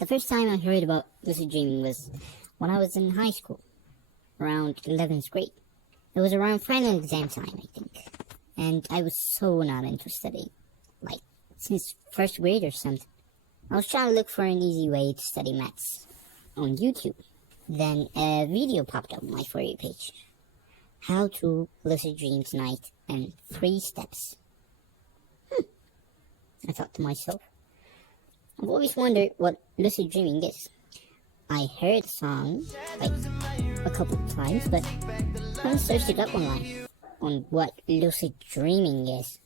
The first time I heard about lucid dreaming was when I was in high school, around 11th grade. It was around final exam time, I think, and I was so not into studying, like since first grade or something. I was trying to look for an easy way to study maths on YouTube. Then a video popped up on my For You page. How to lucid dream tonight and 3 steps. I thought to myself, I've always wondered what lucid dreaming is. I heard the song like a couple of times, but I haven't searched it up online on what lucid dreaming is.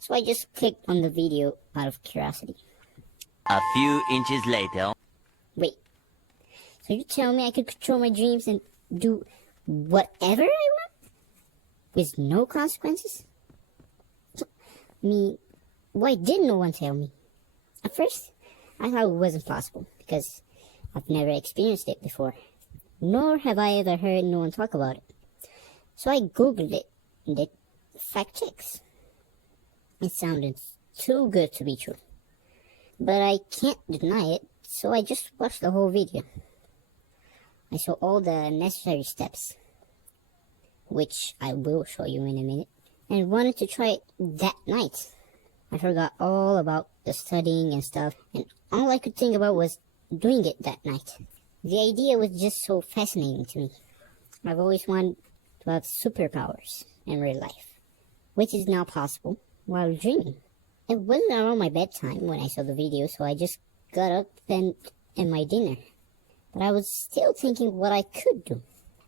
So I just clicked on the video out of curiosity. A few inches later. Wait, so you tell me I could control my dreams and do whatever I want? With no consequences? I mean, why did no one tell me? At first, I thought it wasn't possible because I've never experienced it before, nor have I ever heard no one talk about it. So I googled it and did fact checks. It sounded too good to be true, but I can't deny it, so I just watched the whole video. I saw all the necessary steps, which I will show you in a minute, and wanted to try it that night. I forgot all about the studying and stuff, and all I could think about was doing it that night. The idea was just so fascinating to me. I've always wanted to have superpowers in real life, which is now possible while dreaming. It wasn't around my bedtime when I saw the video, so I just got up and ate my dinner. But I was still thinking what I could do.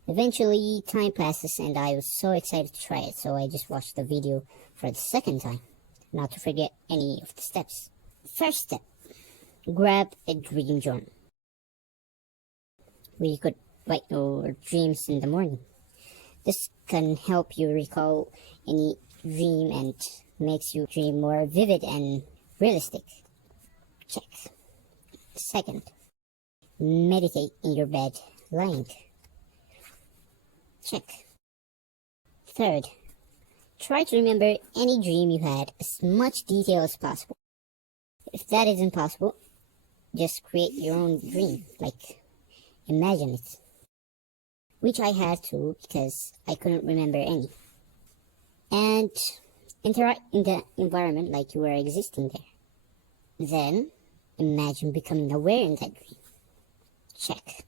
Eventually, time passes and I was so excited to try it, so I just watched the video for the second time, not to forget any of the steps. First step, grab a dream journal, where you could write your dreams in the morning. This can help you recall any dream and makes your dream more vivid and realistic. Check. Second, meditate in your bed, lying. Check. Third, try to remember any dream you had as much detail as possible. If that isn't possible, just create your own dream, like imagine it. Which I had to because I couldn't remember any. And interact in the environment like you were existing there. Then, imagine becoming aware in that dream. Check.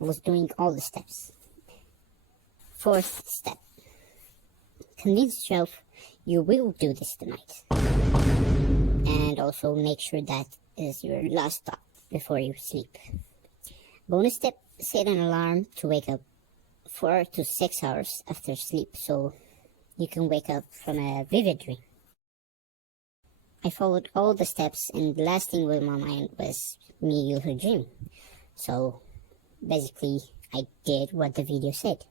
I was doing all the steps. Fourth step. Convince yourself you will do this tonight. And also make sure that is your last thought before you sleep. Bonus step, set an alarm to wake up 4 to 6 hours after sleep so you can wake up from a vivid dream. I followed all the steps and the last thing in my mind was me lucid dreaming. So basically I did what the video said.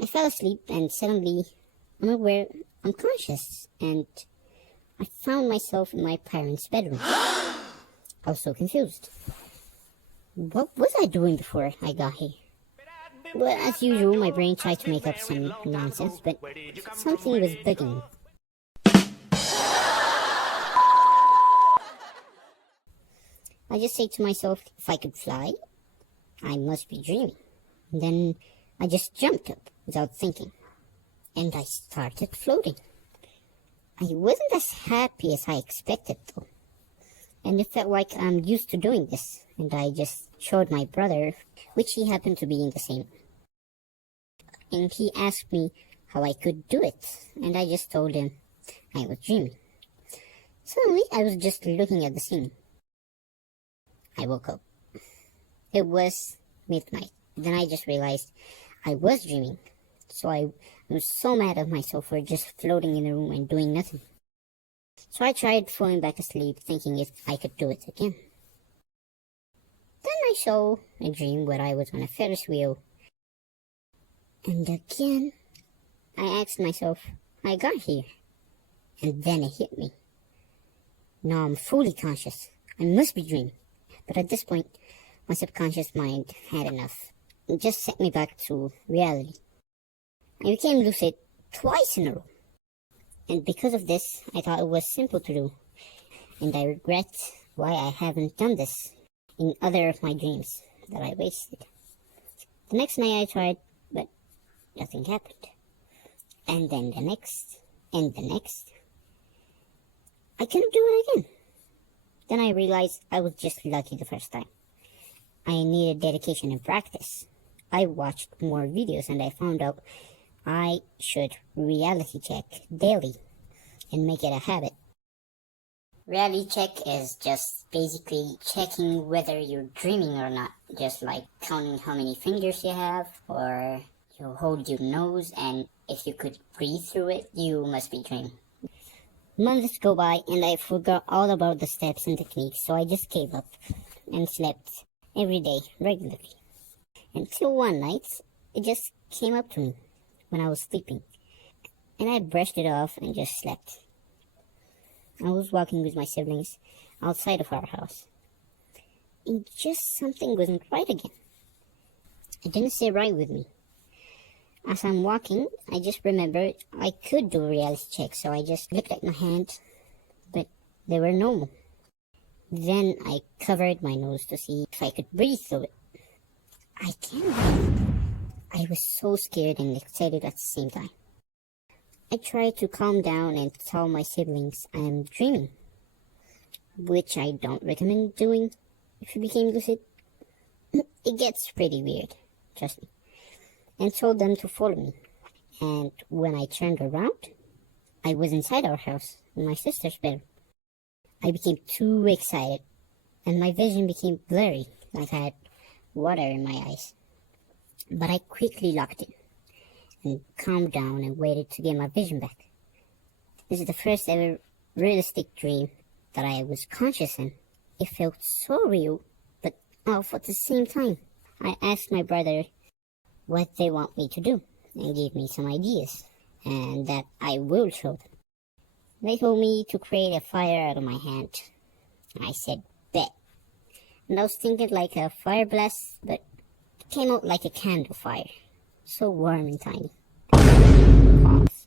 I fell asleep and suddenly I'm aware I'm conscious and I found myself in my parents' bedroom. I was so confused. What was I doing before I got here? Well, as usual, my brain tried to make up some nonsense, but something was bugging me. I just say to myself, if I could fly, I must be dreaming. And then I just jumped up without thinking, and I started floating. I wasn't as happy as I expected though, and it felt like I'm used to doing this, and I just showed my brother, which he happened to be in the same. And he asked me how I could do it, and I just told him I was dreaming. Suddenly, I was just looking at the scene. I woke up. It was midnight. Then I just realized I was dreaming. So I was so mad at myself for just floating in the room and doing nothing. So I tried falling back asleep, thinking if I could do it again. Then I saw a dream where I was on a Ferris wheel. And again, I asked myself how I got here. And then it hit me. Now I'm fully conscious. I must be dreaming. But at this point, my subconscious mind had enough. It just set me back to reality. I became lucid twice in a row. And because of this, I thought it was simple to do. And I regret why I haven't done this in other of my dreams that I wasted. The next night I tried, but nothing happened. And then the next, and the next. I couldn't do it again. Then I realized I was just lucky the first time. I needed dedication and practice. I watched more videos and I found out I should reality check daily and make it a habit. Reality check is just basically checking whether you're dreaming or not. Just like counting how many fingers you have, or you hold your nose and if you could breathe through it, you must be dreaming. Months go by and I forgot all about the steps and techniques, so I just gave up and slept every day regularly. Until one night, it just came up to me when I was sleeping, and I brushed it off and just slept. I was walking with my siblings outside of our house, and just something wasn't right again. It didn't sit right with me. As I'm walking, I just remembered I could do a reality check, so I just looked at my hand, but they were normal. Then I covered my nose to see if I could breathe through it. I can't breathe. I was so scared and excited at the same time. I tried to calm down and tell my siblings I'm dreaming, which I don't recommend doing if you became lucid. It gets pretty weird, trust me. And told them to follow me. And when I turned around, I was inside our house in my sister's bedroom. I became too excited and my vision became blurry, like I had water in my eyes. But I quickly locked it and calmed down and waited to get my vision back. This is the first ever realistic dream that I was conscious in. It felt so real, but off at the same time. I asked my brother what they want me to do and gave me some ideas, and that I will show them. They told me to create a fire out of my hand. I said, bet. And I was thinking like a fire blast, but it came out like a candle fire. So warm and tiny. Pause.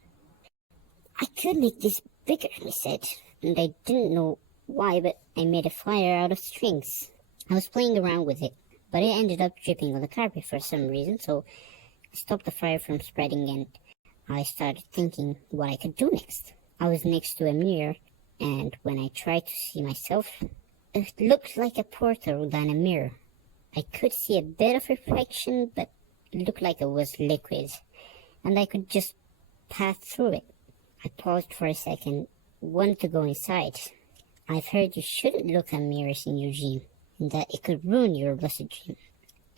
I could make this bigger, I said, and I didn't know why, but I made a fire out of strings. I was playing around with it, but it ended up dripping on the carpet for some reason, so I stopped the fire from spreading and I started thinking what I could do next. I was next to a mirror, and when I tried to see myself, it looked like a portal than a mirror. I could see a bit of reflection, but it looked like it was liquid, and I could just pass through it. I paused for a second, wanted to go inside. I've heard you shouldn't look at mirrors in your dream, and that it could ruin your lucid dream.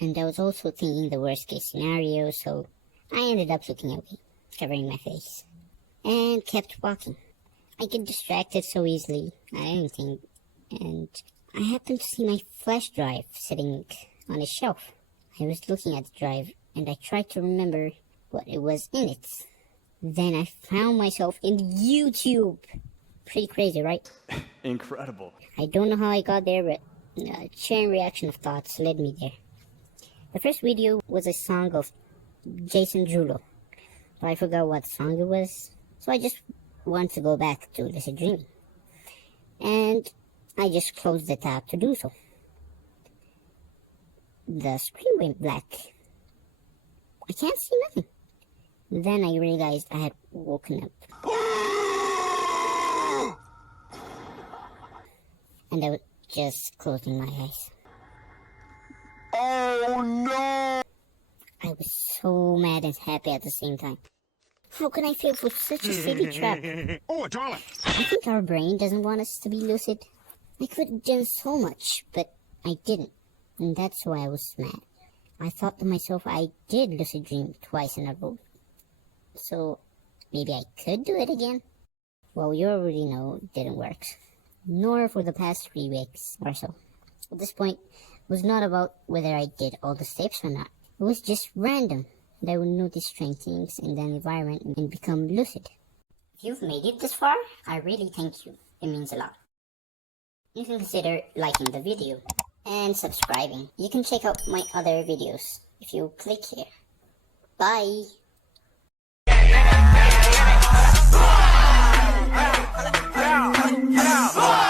And I was also thinking the worst case scenario, so I ended up looking away, covering my face, and kept walking. I get distracted so easily, I didn't think, and I happened to see my flash drive sitting on a shelf. I was looking at the drive, and I tried to remember what it was in it. Then I found myself in YouTube. Pretty crazy, right? Incredible. I don't know how I got there, but a chain reaction of thoughts led me there. The first video was a song of Jason Derulo, but I forgot what song it was, so I just want to go back to lucid dreaming. And I just closed the tab to do so. The screen went black. I can't see nothing. Then I realized I had woken up. And I was just closing my eyes. Oh no! I was so mad and happy at the same time. How can I fall for such a silly trap? Oh, darling! I think our brain doesn't want us to be lucid. I could have done so much, but I didn't. And that's why I was mad. I thought to myself I did lucid dream twice in a row. So maybe I could do it again? Well, you already know it didn't work. Nor for the past 3 weeks or so. At this point, it was not about whether I did all the steps or not. It was just random. And I would notice strange things in the environment and become lucid. If you've made it this far, I really thank you. It means a lot. You can consider liking the video and subscribing. You can check out my other videos if you click here. Bye! Get out!